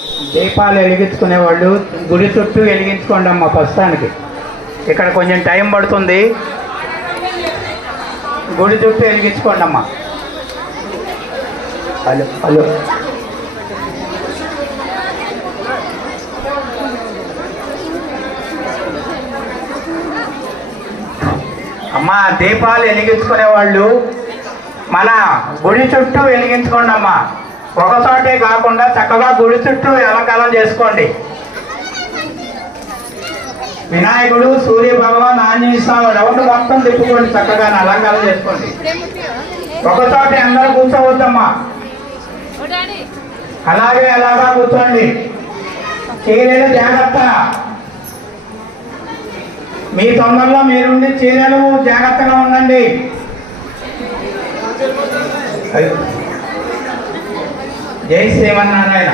దీపాలు వెలిగించుకునే వాళ్ళు గుడి చుట్టూ వెలిగించుకోండి అమ్మ. ప్రస్తుతానికి ఇక్కడ కొంచెం టైం పడుతుంది. గుడి చుట్టూ వెలిగించుకోండి అమ్మ. హలో హలో అమ్మ, దీపాలు వెలిగించుకునే వాళ్ళు మన గుడి చుట్టూ వెలిగించుకోండి అమ్మ. ఒకచోటే కాకుండా చక్కగా గుడి చుట్టూ అలంకారం చేసుకోండి. వినాయకుడు, సూర్య భగవాన్, ఆంజనేయ స్వామి రౌండ్ మొత్తం తిప్పుకోండి. చక్కగా అలంకారం చేసుకోండి. ఒకచోటే అందరూ కూర్చోవద్దమ్మా. అలాగా కూర్చోండి. చీరలు జాగ్రత్త. మీ తొందరలో మీరుండి చీరలు జాగ్రత్తగా ఉండండి. జై శ్రీమన్నారాయణ.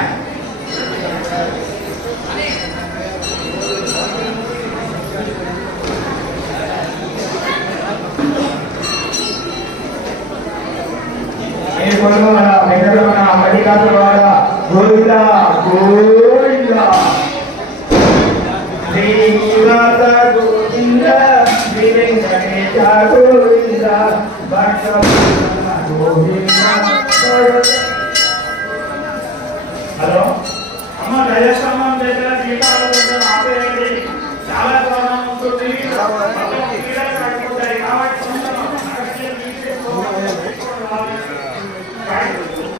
గోవింద గోవింద శ్రీనివాస గోవింద శ్రీ వెంకటేశ గోవింద గోవింద. హలో అమ్మ, దయచేసి